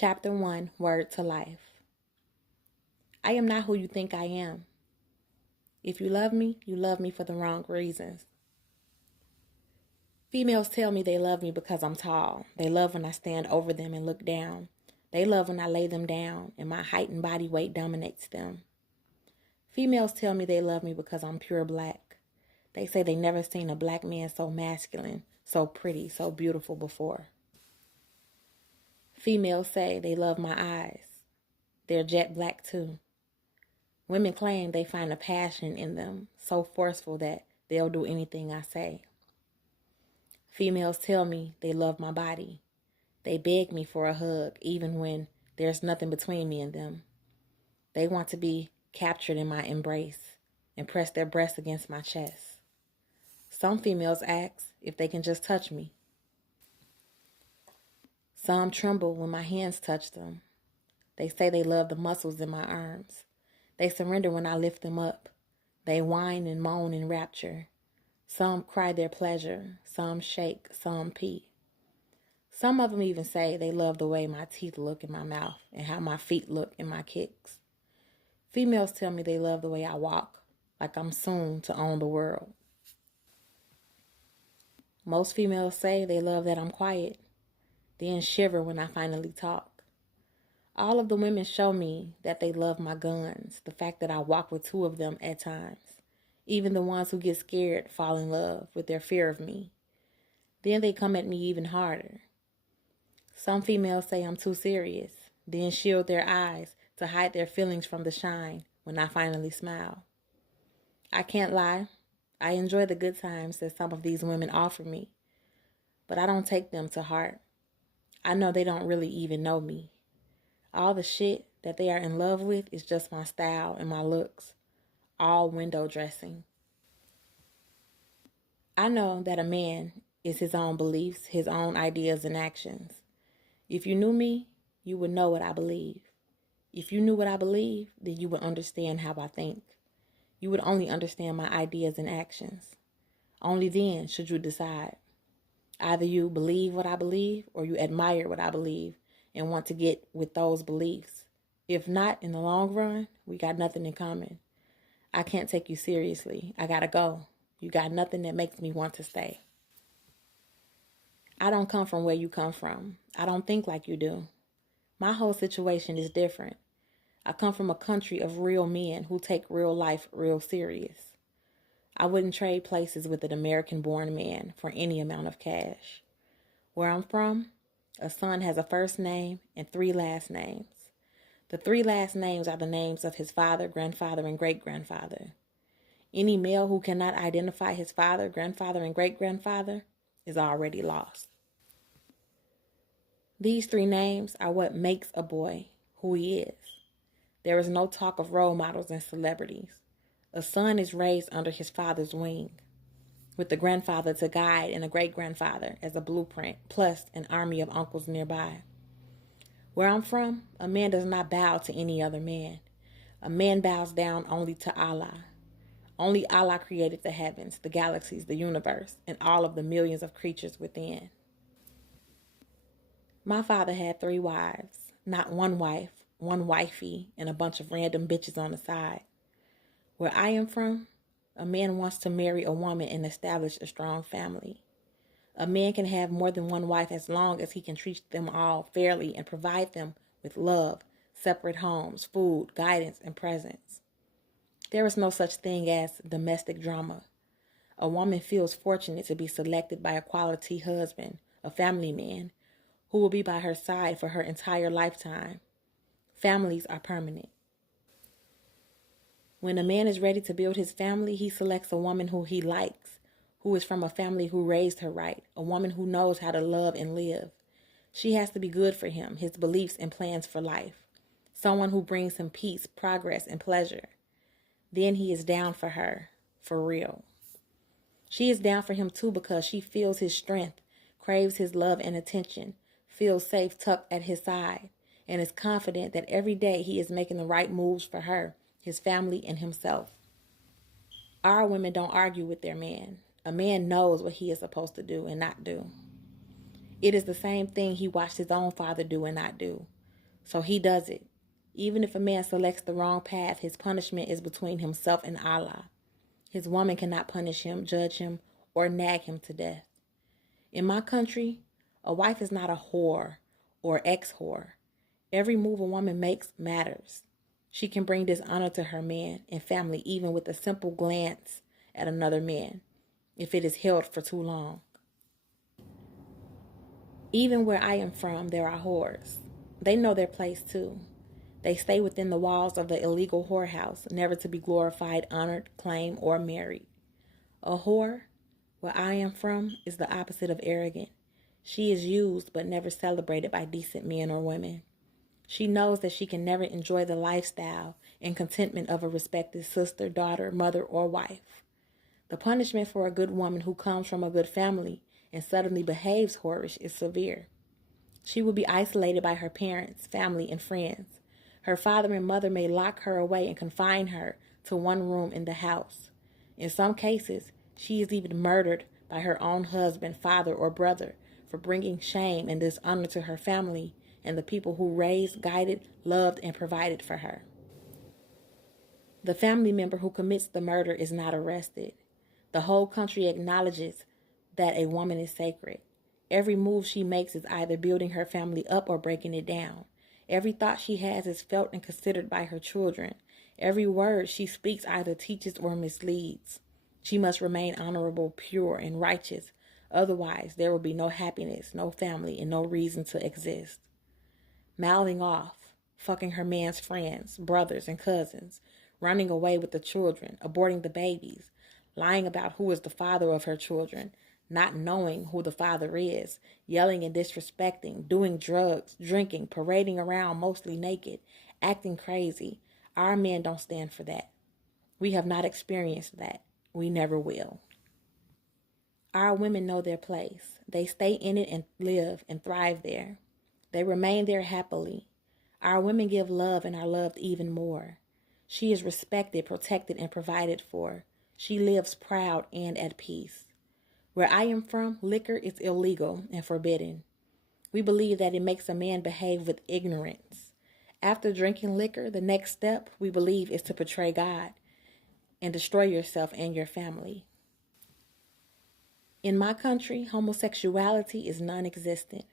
Chapter 1, Word to Life. I am not who you think I am. If you love me for the wrong reasons. Females tell me they love me because I'm tall. They love when I stand over them and look down. They love when I lay them down and my height and body weight dominates them. Females tell me they love me because I'm pure black. They say they never seen a black man so masculine, so pretty, so beautiful before. Females say they love my eyes. They're jet black too. Women claim they find a passion in them, so forceful that they'll do anything I say. Females tell me they love my body. They beg me for a hug, even when there's nothing between me and them. They want to be captured in my embrace and press their breasts against my chest. Some females ask if they can just touch me. Some tremble when my hands touch them. They say they love the muscles in my arms. They surrender when I lift them up. They whine and moan in rapture. Some cry their pleasure. Some shake. Some pee. Some of them even say they love the way my teeth look in my mouth and how my feet look in my kicks. Females tell me they love the way I walk, like I'm soon to own the world. Most females say they love that I'm quiet, then shiver when I finally talk. All of the women show me that they love my guns, the fact that I walk with two of them at times. Even the ones who get scared fall in love with their fear of me. Then they come at me even harder. Some females say I'm too serious, then shield their eyes to hide their feelings from the shine when I finally smile. I can't lie. I enjoy the good times that some of these women offer me, but I don't take them to heart. I know they don't really even know me. All the shit that they are in love with is just my style and my looks, all window dressing. I know that a man is his own beliefs, his own ideas and actions. If you knew me, you would know what I believe. If you knew what I believe, then you would understand how I think. You would only understand my ideas and actions. Only then should you decide. Either you believe what I believe or you admire what I believe and want to get with those beliefs. If not, in the long run, we got nothing in common. I can't take you seriously. I gotta go. You got nothing that makes me want to stay. I don't come from where you come from. I don't think like you do. My whole situation is different. I come from a country of real men who take real life real serious. I wouldn't trade places with an American-born man for any amount of cash. Where I'm from, a son has a first name and 3 last names. The 3 last names are the names of his father, grandfather, and great-grandfather. Any male who cannot identify his father, grandfather, and great-grandfather is already lost. These 3 names are what makes a boy who he is. There is no talk of role models and celebrities. A son is raised under his father's wing, with the grandfather to guide and a great-grandfather as a blueprint, plus an army of uncles nearby. Where I'm from, a man does not bow to any other man. A man bows down only to Allah. Only Allah created the heavens, the galaxies, the universe, and all of the millions of creatures within. My father had 3 wives, not one wife, one wifey, and a bunch of random bitches on the side. Where I am from, a man wants to marry a woman and establish a strong family. A man can have more than one wife as long as he can treat them all fairly and provide them with love, separate homes, food, guidance, and presence. There is no such thing as domestic drama. A woman feels fortunate to be selected by a quality husband, a family man, who will be by her side for her entire lifetime. Families are permanent. When a man is ready to build his family, he selects a woman who he likes, who is from a family who raised her right, a woman who knows how to love and live. She has to be good for him, his beliefs and plans for life. Someone who brings him peace, progress, and pleasure. Then he is down for her, for real. She is down for him too because she feels his strength, craves his love and attention, feels safe tucked at his side, and is confident that every day he is making the right moves for her, his family, and himself. Our women don't argue with their man. A man knows what he is supposed to do and not do. It is the same thing he watched his own father do and not do. So he does it. Even if a man selects the wrong path, his punishment is between himself and Allah. His woman cannot punish him, judge him, or nag him to death. In my country, a wife is not a whore or ex-whore. Every move a woman makes matters. She can bring dishonor to her man and family even with a simple glance at another man, if it is held for too long. Even where I am from, there are whores. They know their place too. They stay within the walls of the illegal whorehouse, never to be glorified, honored, claimed, or married. A whore, where I am from, is the opposite of arrogant. She is used but never celebrated by decent men or women. She knows that she can never enjoy the lifestyle and contentment of a respected sister, daughter, mother, or wife. The punishment for a good woman who comes from a good family and suddenly behaves whorish is severe. She will be isolated by her parents, family, and friends. Her father and mother may lock her away and confine her to one room in the house. In some cases, she is even murdered by her own husband, father, or brother for bringing shame and dishonor to her family and the people who raised, guided, loved, and provided for her. The family member who commits the murder is not arrested. The whole country acknowledges that a woman is sacred. Every move she makes is either building her family up or breaking it down. Every thought she has is felt and considered by her children. Every word she speaks either teaches or misleads. She must remain honorable, pure, and righteous. Otherwise, there will be no happiness, no family, and no reason to exist. Mouthing off, fucking her man's friends, brothers, and cousins, running away with the children, aborting the babies, lying about who is the father of her children, not knowing who the father is, yelling and disrespecting, doing drugs, drinking, parading around mostly naked, acting crazy. Our men don't stand for that. We have not experienced that. We never will. Our women know their place. They stay in it and live and thrive there. They remain there happily. Our women give love and are loved even more. She is respected, protected, and provided for. She lives proud and at peace. Where I am from, liquor is illegal and forbidden. We believe that it makes a man behave with ignorance. After drinking liquor, the next step, we believe, is to betray God and destroy yourself and your family. In my country, homosexuality is non-existent.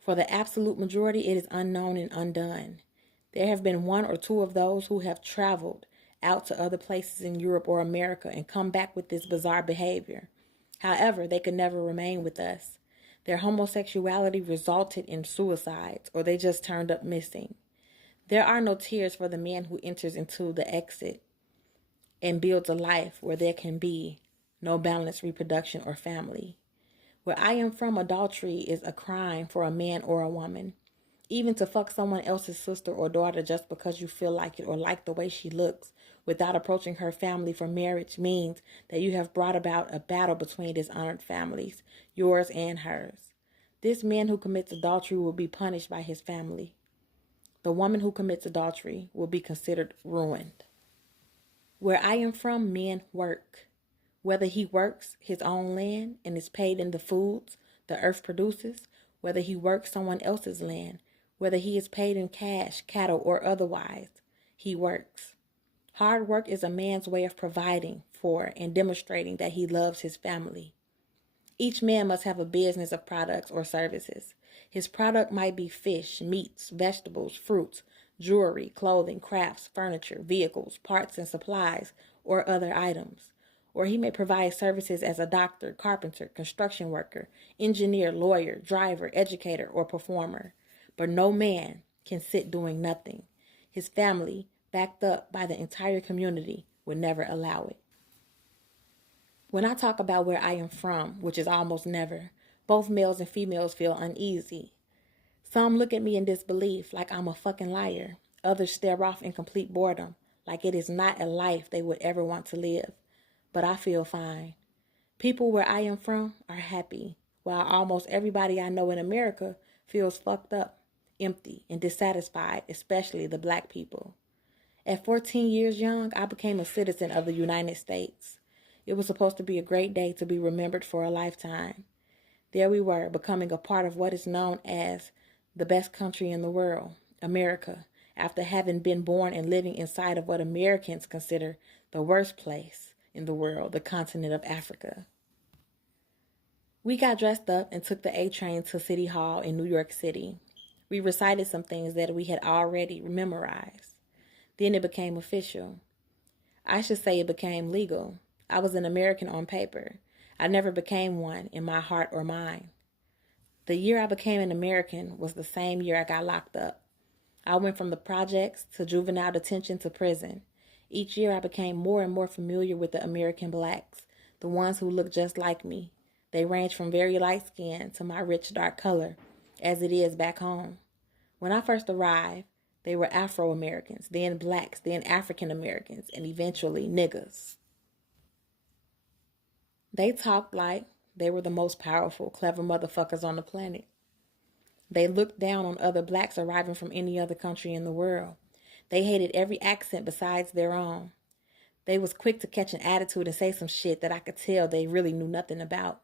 For the absolute majority, it is unknown and undone. There have been one or two of those who have traveled out to other places in Europe or America and come back with this bizarre behavior. However, they could never remain with us. Their homosexuality resulted in suicides, or they just turned up missing. There are no tears for the man who enters into the exit and builds a life where there can be no balanced reproduction or family. Where I am from, adultery is a crime for a man or a woman. Even to fuck someone else's sister or daughter just because you feel like it or like the way she looks without approaching her family for marriage means that you have brought about a battle between dishonored families, yours and hers. This man who commits adultery will be punished by his family. The woman who commits adultery will be considered ruined. Where I am from, men work. Whether he works his own land and is paid in the foods the earth produces, whether he works someone else's land, whether he is paid in cash, cattle, or otherwise, he works. Hard work is a man's way of providing for and demonstrating that he loves his family. Each man must have a business of products or services. His product might be fish, meats, vegetables, fruits, jewelry, clothing, crafts, furniture, vehicles, parts and supplies, or other items. Or he may provide services as a doctor, carpenter, construction worker, engineer, lawyer, driver, educator, or performer. But no man can sit doing nothing. His family, backed up by the entire community, would never allow it. When I talk about where I am from, which is almost never, both males and females feel uneasy. Some look at me in disbelief, like I'm a fucking liar. Others stare off in complete boredom, like it is not a life they would ever want to live. But I feel fine. People where I am from are happy, while almost everybody I know in America feels fucked up, empty, and dissatisfied, especially the black people. At 14 years young, I became a citizen of the United States. It was supposed to be a great day to be remembered for a lifetime. There we were, becoming a part of what is known as the best country in the world, America, after having been born and living inside of what Americans consider the worst place in the world, the continent of Africa. We got dressed up and took the A train to City Hall in New York City. We recited some things that we had already memorized. Then it became official. I should say it became legal. I was an American on paper. I never became one in my heart or mind. The year I became an American was the same year I got locked up. I went from the projects to juvenile detention to prison. Each year I became more and more familiar with the American blacks, the ones who looked just like me. They range from very light skin to my rich dark color, as it is back home. When I first arrived, they were Afro-Americans, then blacks, then African-Americans, and eventually niggas. They talked like they were the most powerful, clever motherfuckers on the planet. They looked down on other blacks arriving from any other country in the world. They hated every accent besides their own. They was quick to catch an attitude and say some shit that I could tell they really knew nothing about.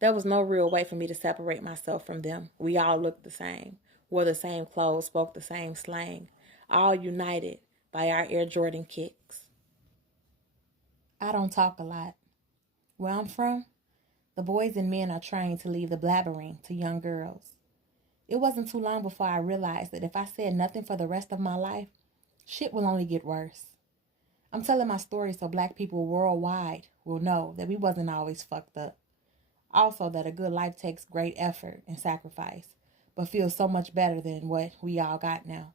There was no real way for me to separate myself from them. We all looked the same, wore the same clothes, spoke the same slang, all united by our Air Jordan kicks. I don't talk a lot. Where I'm from, the boys and men are trained to leave the blabbering to young girls. It wasn't too long before I realized that if I said nothing for the rest of my life, shit will only get worse. I'm telling my story so black people worldwide will know that we wasn't always fucked up. Also that a good life takes great effort and sacrifice, but feels so much better than what we all got now.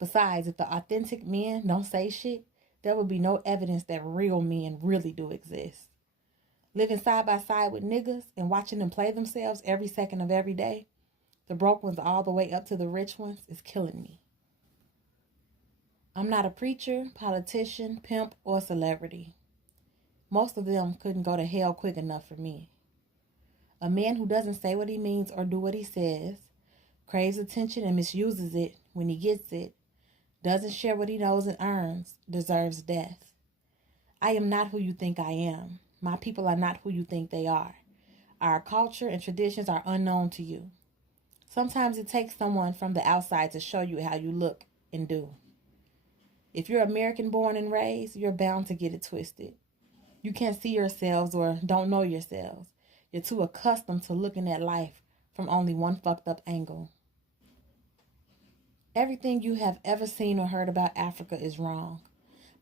Besides, if the authentic men don't say shit, there will be no evidence that real men really do exist. Living side by side with niggas and watching them play themselves every second of every day, the broke ones all the way up to the rich ones, is killing me. I'm not a preacher, politician, pimp, or celebrity. Most of them couldn't go to hell quick enough for me. A man who doesn't say what he means or do what he says, craves attention and misuses it when he gets it, doesn't share what he knows and earns, deserves death. I am not who you think I am. My people are not who you think they are. Our culture and traditions are unknown to you. Sometimes it takes someone from the outside to show you how you look and do. If you're American born and raised, you're bound to get it twisted. You can't see yourselves or don't know yourselves. You're too accustomed to looking at life from only one fucked up angle. Everything you have ever seen or heard about Africa is wrong.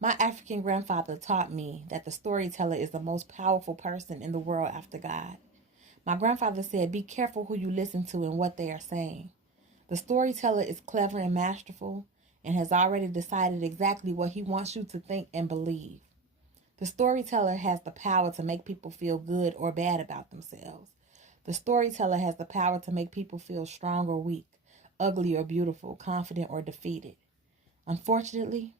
My African grandfather taught me that the storyteller is the most powerful person in the world after God. My grandfather said, be careful who you listen to and what they are saying. The storyteller is clever and masterful and has already decided exactly what he wants you to think and believe. The storyteller has the power to make people feel good or bad about themselves. The storyteller has the power to make people feel strong or weak, ugly or beautiful, confident or defeated. Unfortunately,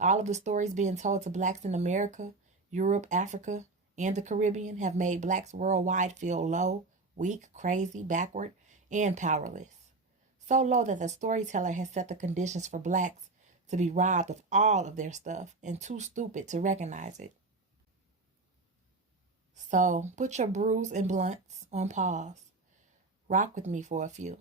all of the stories being told to blacks in America, Europe, Africa, and the Caribbean have made blacks worldwide feel low, weak, crazy, backward, and powerless. So low that the storyteller has set the conditions for blacks to be robbed of all of their stuff and too stupid to recognize it. So put your brews and blunts on pause. Rock with me for a few.